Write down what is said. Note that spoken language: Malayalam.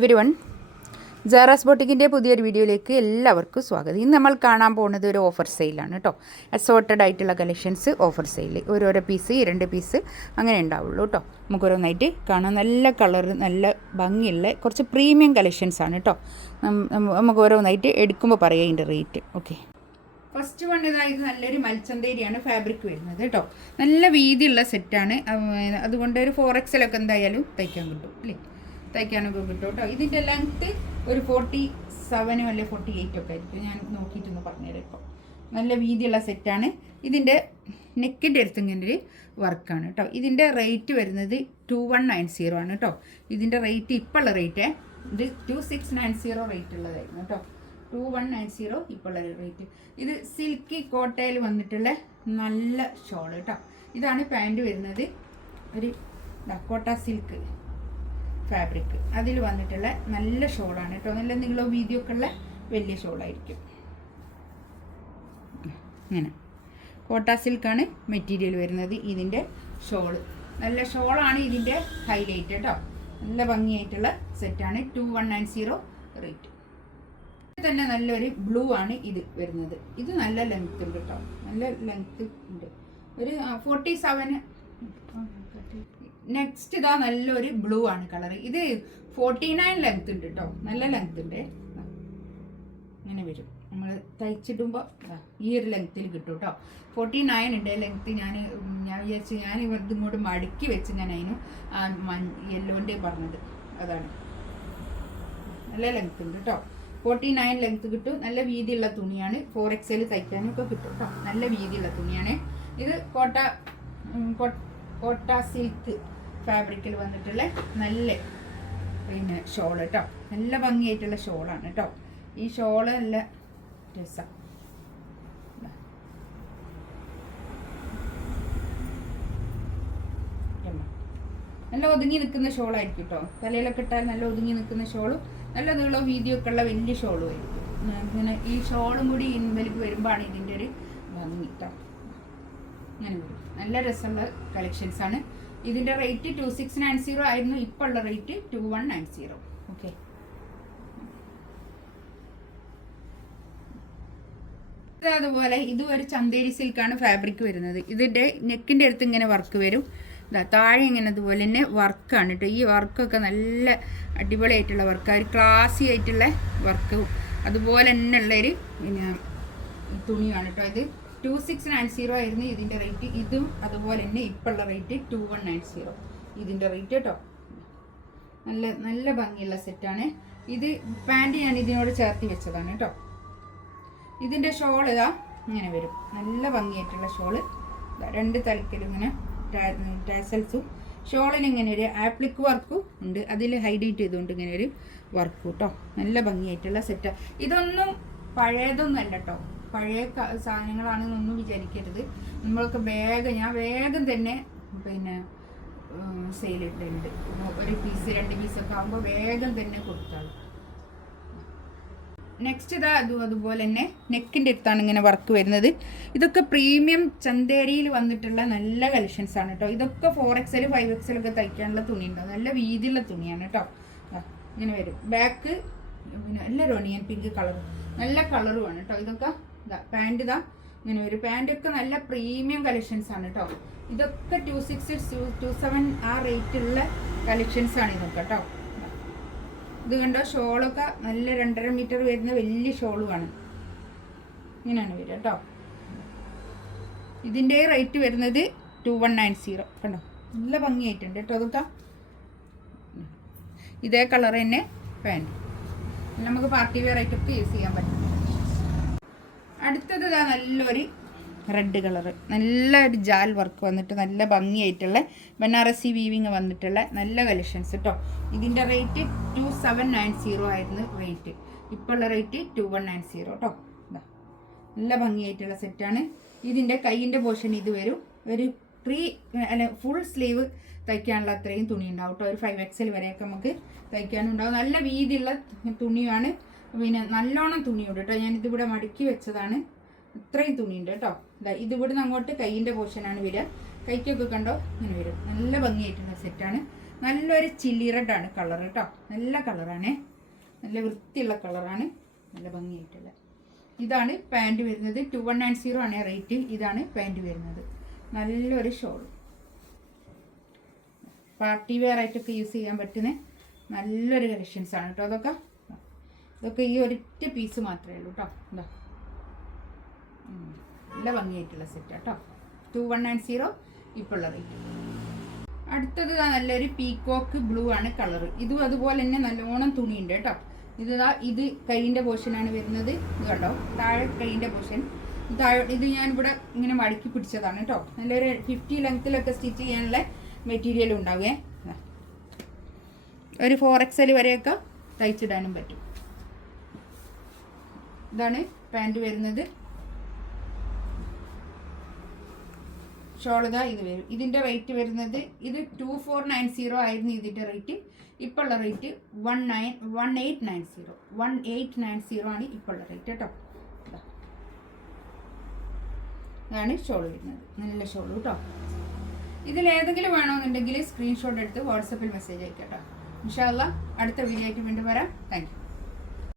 എവരിവൺ, ജാറാസ് ബോട്ടിക്കിൻ്റെ പുതിയൊരു വീഡിയോയിലേക്ക് എല്ലാവർക്കും സ്വാഗതം. ഇന്ന് നമ്മൾ കാണാൻ പോകുന്നത് ഒരു ഓഫർ സെയിലാണ് കേട്ടോ. അസോർട്ടഡ് ആയിട്ടുള്ള കളക്ഷൻസ് ഓഫർ സെയിൽ, ഓരോരോ പീസ് 2 പീസ് അങ്ങനെ ഉണ്ടാവുള്ളൂ കേട്ടോ. നമുക്ക് ഓരോന്നായിട്ട് കാണാം. നല്ല കളർ, നല്ല ഭംഗിയുള്ള കുറച്ച് പ്രീമിയം കളക്ഷൻസാണ് കേട്ടോ. നമുക്ക് ഓരോന്നായിട്ട് എടുക്കുമ്പോൾ പറയാം ഇതിൻ്റെ റേറ്റ്. ഓക്കെ, ഫസ്റ്റ് വൺ ഇതായത് നല്ലൊരു മൽച്ചന്തേരിയാണ് ഫാബ്രിക് വരുന്നത് കേട്ടോ. നല്ല വീതിയുള്ള സെറ്റാണ്, അതുകൊണ്ട് ഒരു 4XL ഒക്കെ എന്തായാലും തയ്ക്കാൻ കിട്ടും അല്ലേ, തയ്ക്കാനൊക്കെ കിട്ടും കേട്ടോ. ഇതിൻ്റെ ലെങ്ത്ത് ഒരു 47 അല്ലെ 48 ഒക്കെ ആയിരിക്കും. ഞാൻ നോക്കിയിട്ടൊന്ന് പറഞ്ഞുതരാം. ഇപ്പോൾ നല്ല വീതിയുള്ള സെറ്റാണ്. ഇതിൻ്റെ നെക്കിൻ്റെ അടുത്ത് ഇങ്ങനെ ഒരു വർക്കാണ് കേട്ടോ. ഇതിൻ്റെ റേറ്റ് വരുന്നത് 2190 ആണ് കേട്ടോ. ഇതിൻ്റെ റേറ്റ് ഇപ്പോൾ ഉള്ള റേറ്റ് ഇത് 2690 റേറ്റ് ഉള്ളതായിരുന്നു കേട്ടോ. 2190 ഇപ്പോൾ ഉള്ള റേറ്റ്. ഇത് സിൽക്കി കോട്ടയിൽ വന്നിട്ടുള്ള നല്ല ഷോൾ കേട്ടോ. ഇതാണ് പാൻറ് വരുന്നത്. ഒരു കോട്ട സിൽക്ക് ഫാബ്രിക് അതിൽ വന്നിട്ടുള്ള നല്ല ഷോളാണ് കേട്ടോ. നല്ല നീളോ വീതിയൊക്കെ ഉള്ള വലിയ ഷോളായിരിക്കും. ഇങ്ങനെ കോട്ട സിൽക്കാണ് മെറ്റീരിയൽ വരുന്നത്. ഇതിൻ്റെ ഷോള് നല്ല ഷോളാണ് ഇതിൻ്റെ ഹൈലൈറ്റ് കേട്ടോ. നല്ല ഭംഗിയായിട്ടുള്ള സെറ്റാണ്. 2190 റേറ്റ്. തന്നെ നല്ലൊരു ബ്ലൂ ആണ് ഇത് വരുന്നത്. ഇത് നല്ല ലെങ്ത് ഉണ്ട് കേട്ടോ. നല്ല ലെങ്ത് ഉണ്ട്. ഒരു 47. നെക്സ്റ്റ് ഇതാ നല്ലൊരു ബ്ലൂ ആണ് കളർ. ഇത് 49 ലെങ്ത് ഉണ്ട് കേട്ടോ. നല്ല ലെങ്ത് ഉണ്ട്. ഇങ്ങനെ വരും. നമ്മൾ തയ്ച്ചിടുമ്പോൾ ഈ ഒരു ലെങ്ത്തിൽ കിട്ടും കേട്ടോ. 49 ഉണ്ട് ലെങ്ത്ത്. ഞാൻ വിചാരിച്ചു ഞാൻ ഇവർക്ക് ഇങ്ങോട്ട് മടക്കി വെച്ച് ഞാൻ അതിന് യെല്ലോൻ്റെ പറഞ്ഞത് അതാണ്. നല്ല ലെങ്ത് ഉണ്ട് കേട്ടോ. 49 ലെങ്ത് കിട്ടും. നല്ല വീതിയുള്ള തുണിയാണ്. 4XL തയ്ക്കാനും ഒക്കെ കിട്ടും കേട്ടോ. നല്ല വീതിയുള്ള തുണിയാണ്. ഇത് കോട്ട സിൽക്ക് ഫാബ്രിക്കിൽ വന്നിട്ടുള്ള നല്ല പിന്നെ ഷോൾ കേട്ടോ. നല്ല ഭംഗിയായിട്ടുള്ള ഷോളാണ് കേട്ടോ. ഈ ഷോള് നല്ല രസമാണ്. നല്ല ഒതുങ്ങി നിൽക്കുന്ന ഷോളായിരിക്കും കേട്ടോ. തലയിലൊക്കെ ഇട്ടാൽ നല്ല ഒതുങ്ങി നിൽക്കുന്ന ഷോളും നല്ല നീളവും വീതിയൊക്കെ ഉള്ള വലിയ ഷോളും ആയിരിക്കും. ഇങ്ങനെ ഈ ഷോളും കൂടി ഇൻവലിക്ക് വരുമ്പോഴാണ് ഇതിൻ്റെ ഒരു ഭംഗി കേട്ടോ. അങ്ങനെ വരും. നല്ല രസമുള്ള കളക്ഷൻസാണ്. ഇതിൻ്റെ റേറ്റ് 2690 ആയിരുന്നു. ഇപ്പോൾ ഉള്ള റേറ്റ് 2190. ഓക്കെ, അതുപോലെ ഇത് ഒരു ചന്തേരി സിൽക്കാണ് ഫാബ്രിക് വരുന്നത്. ഇതിൻ്റെ നെക്കിൻ്റെ അടുത്ത് ഇങ്ങനെ വർക്ക് വരും. താഴെ ഇങ്ങനെ അതുപോലെ തന്നെ വർക്കാണ് കേട്ടോ. ഈ വർക്കൊക്കെ നല്ല അടിപൊളിയായിട്ടുള്ള വർക്കാണ്. ക്ലാസി ആയിട്ടുള്ള വർക്കും അതുപോലെ തന്നെ ഉള്ളൊരു പിന്നെ തുണിയാണ് കേട്ടോ. ഇത് 2690 ആയിരുന്നു ഇതിൻ്റെ റേറ്റ്. ഇതും അതുപോലെ തന്നെ ഇപ്പോൾ ഉള്ള റേറ്റ് 2190 ഇതിൻ്റെ റേറ്റ് കേട്ടോ. നല്ല നല്ല ഭംഗിയുള്ള സെറ്റാണ്. ഇത് പാൻറ് ഞാൻ ഇതിനോട് ചേർത്തി വെച്ചതാണ് കേട്ടോ. ഇതിൻ്റെ ഷോൾ ഇതാ ഇങ്ങനെ വരും. നല്ല ഭംഗിയായിട്ടുള്ള ഷോള്. 2 തലക്കലും ഇങ്ങനെ ടാസൽസും ഷോളിന് ഇങ്ങനെ ഒരു ആപ്ലിക് വർക്കും ഉണ്ട്. അതിൽ ഹൈലൈറ്റ് ചെയ്തുകൊണ്ട് ഇങ്ങനെ ഒരു വർക്ക് കേട്ടോ. നല്ല ഭംഗിയായിട്ടുള്ള സെറ്റാണ്. ഇതൊന്നും പഴയതൊന്നും അല്ല കേട്ടോ. പഴയ സാധനങ്ങളാണെന്നൊന്നും വിചാരിക്കരുത്. നമ്മളൊക്കെ ഞാൻ വേഗം തന്നെ പിന്നെ സെയിലിട്ടുണ്ട്. ഒരു പീസ് 2 പീസൊക്കെ ആകുമ്പോൾ വേഗം തന്നെ കൊടുത്താൽ. നെക്സ്റ്റ് ഇതാ അതുപോലെ തന്നെ നെക്കിൻ്റെ അടുത്താണ് ഇങ്ങനെ വർക്ക് വരുന്നത്. ഇതൊക്കെ പ്രീമിയം ചന്തേരിയിൽ വന്നിട്ടുള്ള നല്ല കളക്ഷൻസ് ആണ് കേട്ടോ. ഇതൊക്കെ 4XL 5XL ഒക്കെ തയ്ക്കാനുള്ള തുണി ഉണ്ടാവും. നല്ല വീതിയുള്ള തുണിയാണ് കേട്ടോ. ഇങ്ങനെ വരും. ബാക്ക് പിന്നെ നല്ല റോണിയൻ പിങ്ക് കളറും നല്ല കളറുമാണ് കേട്ടോ. ഇതൊക്കെ പാൻറ് ഇതാ ഇങ്ങനെ വരും. പാൻറ്റൊക്കെ നല്ല പ്രീമിയം കളക്ഷൻസ് ആണ് കേട്ടോ. ഇതൊക്കെ 2627 ആ റേറ്റുള്ള കളക്ഷൻസാണ് ഇതൊക്കെ കേട്ടോ. ഇത് കണ്ടോ, ഷോളൊക്കെ നല്ല 2.5 മീറ്റർ വരുന്ന വലിയ ഷോളുമാണ്. ഇങ്ങനെയാണ് വരിക കേട്ടോ. ഇതിൻ്റെ റേറ്റ് വരുന്നത് 2190 കണ്ടോ. നല്ല ഭംഗിയായിട്ടുണ്ട് കേട്ടോ. അതൊക്കെ ഇതേ കളർ തന്നെ പാൻറ്. നമുക്ക് പാർട്ടി വെയർ ആയിട്ടൊക്കെ യൂസ് ചെയ്യാൻ പറ്റും. അടുത്തത് ഇതാ നല്ലൊരു റെഡ് കളറ്. നല്ലൊരു ജാൽ വർക്ക് വന്നിട്ട് നല്ല ഭംഗിയായിട്ടുള്ള ബനാറസി വീവിങ് വന്നിട്ടുള്ള നല്ല കളക്ഷൻസ് കേട്ടോ. ഇതിൻ്റെ റേറ്റ് 2790 ആയിരുന്നു റേറ്റ്. ഇപ്പോൾ ഉള്ള റേറ്റ് 2190 കേട്ടോ. നല്ല ഭംഗിയായിട്ടുള്ള സെറ്റാണ്. ഇതിൻ്റെ കൈയിൻ്റെ പോർഷൻ ഇത് വരും. ഒരു ഫുൾ സ്ലീവ് തയ്ക്കാനുള്ള അത്രയും തുണി ഉണ്ടാവും കേട്ടോ. ഒരു 5XL വരെയൊക്കെ നമുക്ക് തയ്ക്കാനുണ്ടാവും. നല്ല വീതിയുള്ള തുണിയാണ്. പിന്നെ നല്ലോണം തുണിയുണ്ട് കേട്ടോ. ഞാനിതിവിടെ മടക്കി വെച്ചതാണ്. ഇത്രയും തുണിയുണ്ട് കേട്ടോ. ഇതിവിടെ നിന്ന് അങ്ങോട്ട് കൈയിൻ്റെ പോർഷനാണ് വരിക. കൈക്കൊക്കെ കണ്ടോ ഇങ്ങനെ വരും. നല്ല ഭംഗിയായിട്ടുള്ള സെറ്റാണ്. നല്ലൊരു ചില്ലി റെഡാണ് കളർ കേട്ടോ. നല്ല കളറാണ്, നല്ല വൃത്തിയുള്ള കളറാണ്, നല്ല ഭംഗിയായിട്ടുള്ള. ഇതാണ് പാൻറ്റ് വരുന്നത്. 2190 ആണ് റേറ്റ്. ഇതാണ് പാൻറ്റ് വരുന്നത്. നല്ലൊരു ഷോൾ, പാർട്ടി വെയർ ആയിട്ടൊക്കെ യൂസ് ചെയ്യാൻ പറ്റുന്ന നല്ലൊരു കളക്ഷൻസ് ആണ് കേട്ടോ. ഇതൊക്കെ ഈ ഒരൊറ്റ പീസ് മാത്രമേ ഉള്ളൂ കേട്ടോ. എന്താ നല്ല ഭംഗിയായിട്ടുള്ള സെറ്റ് കേട്ടോ. 2190 ഇപ്പോൾ ഉള്ള റേറ്റ്. അടുത്തത് നല്ലൊരു പീക്കോക്ക് ബ്ലൂ ആണ് കളർ. ഇതും അതുപോലെ തന്നെ നല്ലോണം തുണിയുണ്ട് കേട്ടോ. ഇത് കൈയിൻ്റെ പോർഷനാണ് വരുന്നത്. ഇത് കണ്ടോ, താഴെ കൈയിൻ്റെ പോർഷൻ. ഇത് ഞാനിവിടെ ഇങ്ങനെ മടക്കി പിടിച്ചതാണ് കേട്ടോ. നല്ലൊരു 50 ലെങ്ത്തിലൊക്കെ സ്റ്റിച്ച് ചെയ്യാനുള്ള മെറ്റീരിയൽ ഉണ്ടാവുകയെ. ഒരു 4XL വരെയൊക്കെ തയ്ച്ചിടാനും പറ്റും. ഇതാണ് പാൻറ്റ് വരുന്നത്. ഷോൾ ഇതാ ഇത് വരും. ഇതിൻ്റെ റേറ്റ് വരുന്നത്, ഇത് 2490 ആയിരുന്നു ഇതിൻ്റെ റേറ്റ്. ഇപ്പോൾ ഉള്ള റേറ്റ് 1890 ആണ് ഇപ്പോൾ ഉള്ള റേറ്റ് കേട്ടോ. ഇതാണ് ഷോൾ വരുന്നത്. നല്ല ഷോൾ കേട്ടോ. ഇതിലേതെങ്കിലും വേണമെന്നുണ്ടെങ്കിൽ സ്ക്രീൻഷോട്ട് എടുത്ത് വാട്സപ്പിൽ മെസ്സേജ് അയക്കാം കേട്ടോ. ഇൻഷാ അല്ലാഹ് അടുത്ത വീഡിയോ ആയിട്ട് വീണ്ടും വരാം. Thank you.